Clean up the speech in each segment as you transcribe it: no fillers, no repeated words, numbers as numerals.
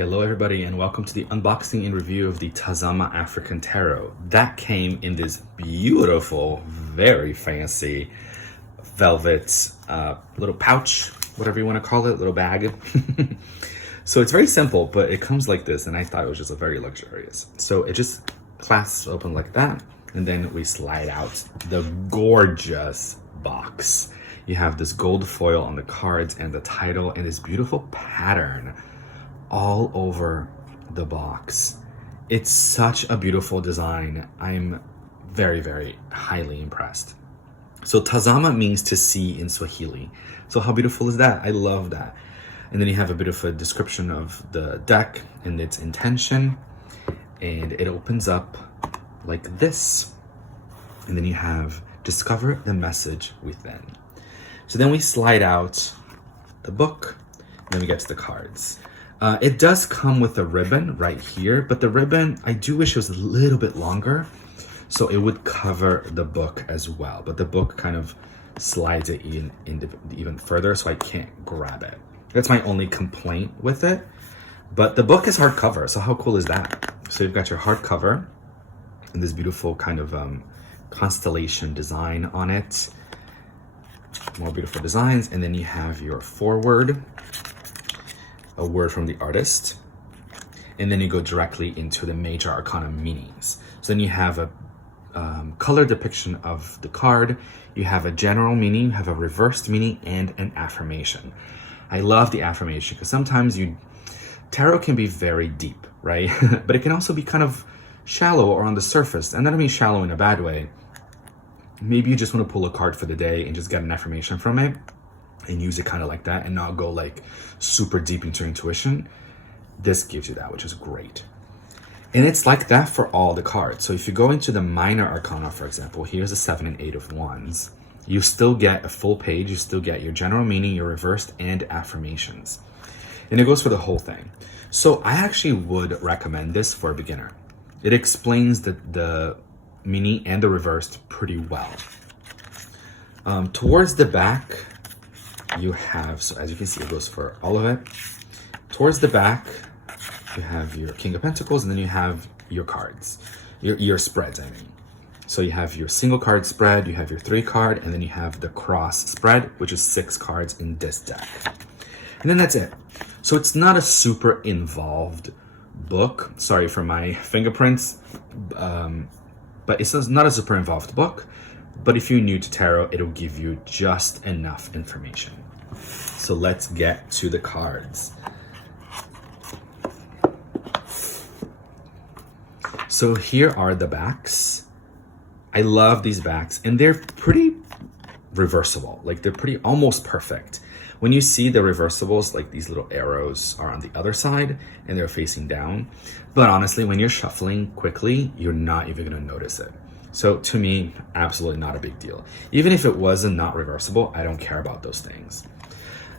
Hello everybody and welcome to the unboxing and review of the Tazama African Tarot. That came in this beautiful, very fancy velvet little pouch, whatever you want to call it, little bag. So it's very simple, but it comes like this and I thought it was just very luxurious. So it just clasps open like that and then we slide out the gorgeous box. You have this gold foil on the cards and the title and this beautiful pattern all over the box. It's such a beautiful design. I'm very, very highly impressed. So Tazama means to see in Swahili. So how beautiful is that? I love that. And then you have a bit of a description of the deck and its intention. And it opens up like this. And then you have discover the message within. So then we slide out the book, and then we get to the cards. It does come with a ribbon right here, but the ribbon, I do wish it was a little bit longer, so it would cover the book as well. But the book kind of slides it in even further, so I can't grab it. That's my only complaint with it. But the book is hardcover, so how cool is that? So you've got your hardcover, and this beautiful kind of constellation design on it. More beautiful designs, and then you have your foreword, a word from the artist, and then you go directly into the major arcana meanings. So then you have a color depiction of the card, you have a general meaning, you have a reversed meaning, and an affirmation. I love the affirmation because sometimes tarot can be very deep, right? But it can also be kind of shallow or on the surface, and I don't mean shallow in a bad way. Maybe you just want to pull a card for the day and just get an affirmation from it and use it kind of like that and not go like super deep into your intuition. This gives you that, which is great. And it's like that for all the cards. So if you go into the minor arcana, for example, here's a 7 and 8 of wands. You still get a full page. You still get your general meaning, your reversed, and affirmations. And it goes for the whole thing. So I actually would recommend this for a beginner. It explains the meaning and the reversed pretty well. Towards the back, you have, so as you can see, it goes for all of it. Towards the back, you have your King of Pentacles, and then you have your cards, your spreads, I mean. So you have your single card spread, you have your 3 card, and then you have the cross spread, which is 6 cards in this deck. And then that's it. So it's not a super involved book. Sorry for my fingerprints. But it's not a super involved book, but if you're new to tarot, it'll give you just enough information. So let's get to the cards. So here are the backs. I love these backs, and they're pretty reversible. Like they're pretty almost perfect. When you see the reversibles, like these little arrows are on the other side and they're facing down. But honestly, when you're shuffling quickly, you're not even gonna notice it. So to me, absolutely not a big deal. Even if it wasn't not reversible, I don't care about those things.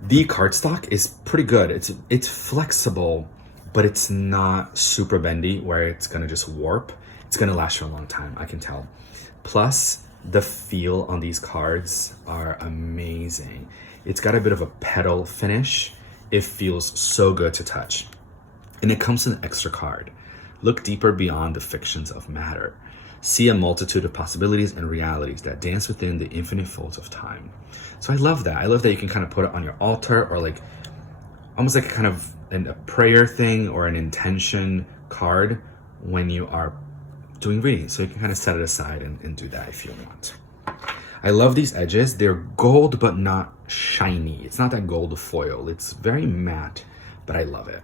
The cardstock is pretty good. It's flexible, but it's not super bendy where it's gonna just warp. It's gonna last you a long time, I can tell. Plus, the feel on these cards are amazing. It's got a bit of a petal finish. It feels so good to touch. And it comes with an extra card. Look deeper beyond the fictions of matter. See a multitude of possibilities and realities that dance within the infinite folds of time. So I love that. I love that you can kind of put it on your altar or like almost like a kind of a prayer thing or an intention card when you are doing readings. So you can kind of set it aside and do that if you want. I love these edges. They're gold, but not shiny. It's not that gold foil. It's very matte, but I love it.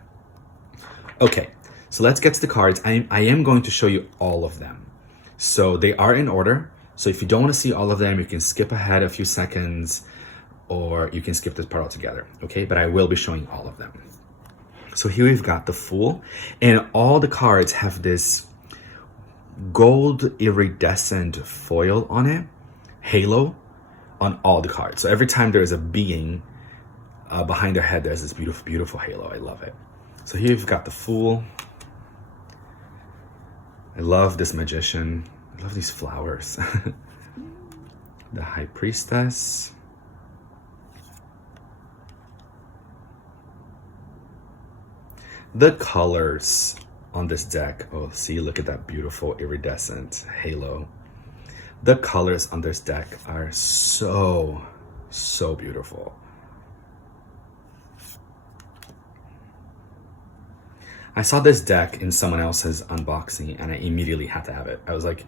Okay, so let's get to the cards. I am going to show you all of them. So they are in order. So if you don't want to see all of them, you can skip ahead a few seconds or you can skip this part altogether, okay? But I will be showing all of them. So here we've got the Fool, and all the cards have this gold iridescent foil on it. Halo on all the cards. So every time there is a being behind their head, there's this beautiful, beautiful halo. I love it. So here you've got the Fool. I love this Magician. I love these flowers. The High Priestess. The colors on this deck, oh, see, look at that beautiful iridescent halo. The colors on this deck are so beautiful. I saw this deck in someone else's unboxing and I immediately had to have it. I was like,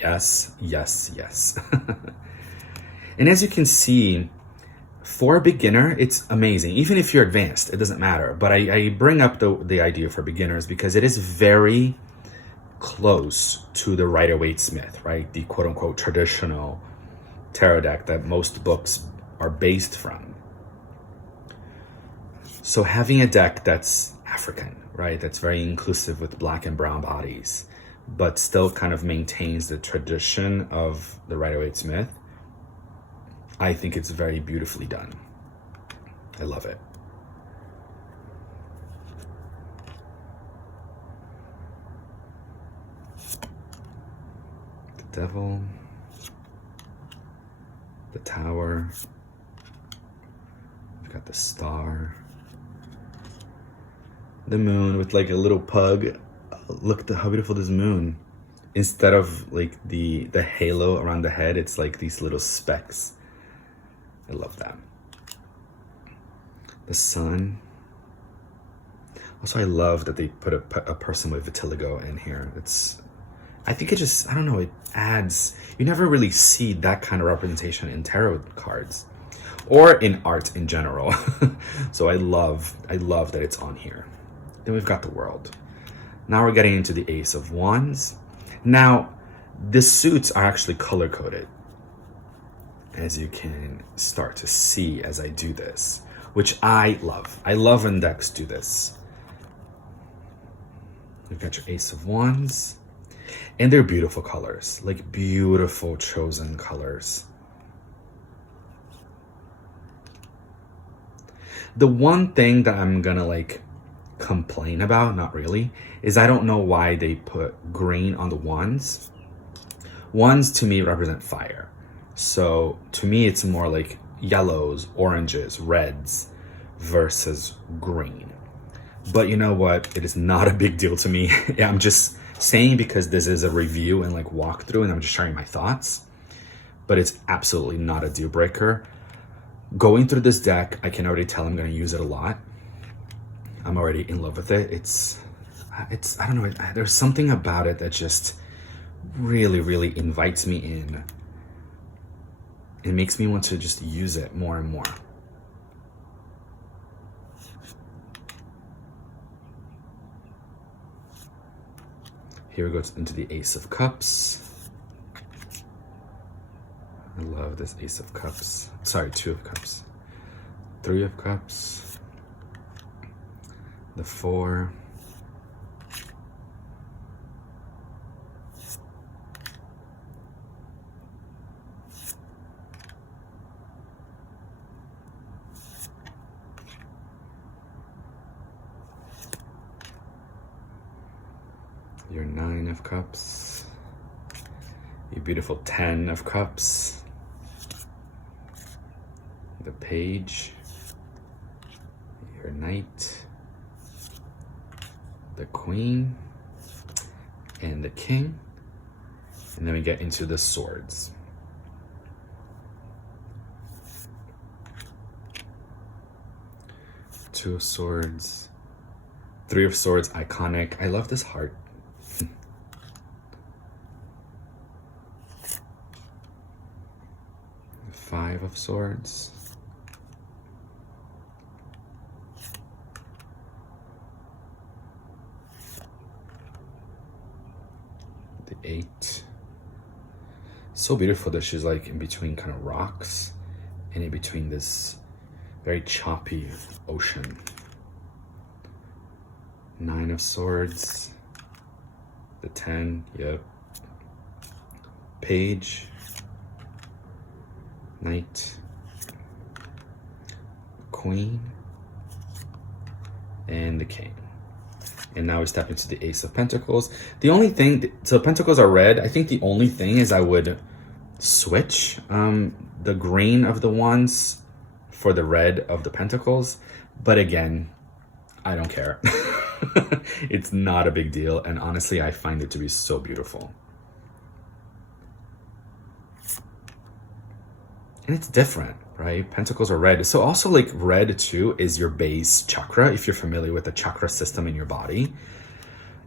yes, yes, yes. And as you can see, for a beginner, it's amazing. Even if you're advanced, it doesn't matter. But I bring up the idea for beginners because it is very close to the Rider-Waite-Smith, right? The quote unquote traditional tarot deck that most books are based from. So having a deck that's African, right? That's very inclusive with black and brown bodies, but still kind of maintains the tradition of the Rider-Waite-Smith. I think it's very beautifully done. I love it. The Devil, the Tower, we've got the Star, the Moon with like a little pug. Look how beautiful this moon. Instead of like the halo around the head, it's like these little specks. I love that. The Sun. Also, I love that they put a person with vitiligo in here. I think it just, I don't know, it adds, you never really see that kind of representation in tarot cards or in art in general. So I love that it's on here. Then we've got the World. Now we're getting into the Ace of Wands. Now, the suits are actually color-coded, as you can start to see as I do this, which I love. I love when decks do this. You've got your Ace of Wands, and they're beautiful colors, like beautiful chosen colors. The one thing that I'm gonna like complain about, not really, is I don't know why they put green on the wands. Wands to me represent fire. So to me, it's more like yellows, oranges, reds versus green. But you know what? It is not a big deal to me. I'm just saying because this is a review and like walkthrough and I'm just sharing my thoughts, but it's absolutely not a deal breaker. Going through this deck, I can already tell I'm going to use it a lot. I'm already in love with it. It's I don't know, there's something about it that just really invites me in. It makes me want to just use it more and more. Here we go into the Ace of Cups. I love this Ace of Cups. Sorry, Two of Cups. Three of Cups. The Four. Your Nine of Cups. Your beautiful Ten of Cups. The Page. Your Knight. The Queen. And the King. And then we get into the Swords. Two of Swords. Three of Swords, iconic. I love this heart. Five of Swords. The Eight. So beautiful that she's like in between kind of rocks and in between this very choppy ocean. Nine of Swords. The 10, yep. Page. Knight, Queen, and the King. And now we step into the Ace of Pentacles. The only thing, so Pentacles are red. I think the only thing is I would switch the green of the wands for the red of the Pentacles. But again, I don't care. It's not a big deal. And honestly, I find it to be so beautiful. And it's different, right? Pentacles are red. So also like red too is your base chakra, if you're familiar with the chakra system in your body.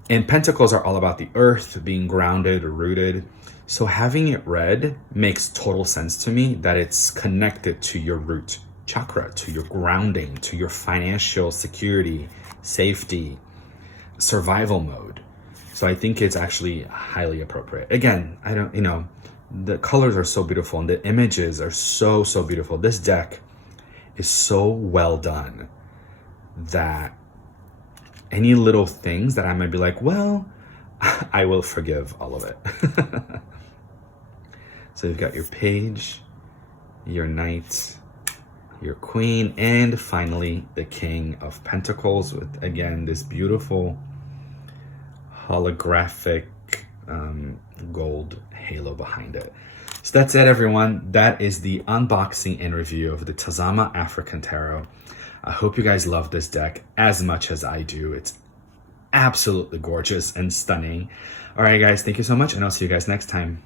And pentacles are all about the earth, being grounded or rooted. So having it red makes total sense to me, that it's connected to your root chakra, to your grounding, to your financial security, safety, survival mode. So I think it's actually highly appropriate. Again, I don't, the colors are so beautiful and the images are so, so beautiful. This deck is so well done that any little things that I might be like, well, I will forgive all of it. So you've got your page, your knight, your queen, and finally the king of pentacles with, again, this beautiful holographic gold halo behind it. So that's it, everyone. That is the unboxing and review of the Tazama African Tarot. I hope you guys love this deck as much as I do. It's absolutely gorgeous and stunning. All right, guys, thank you so much, and I'll see you guys next time.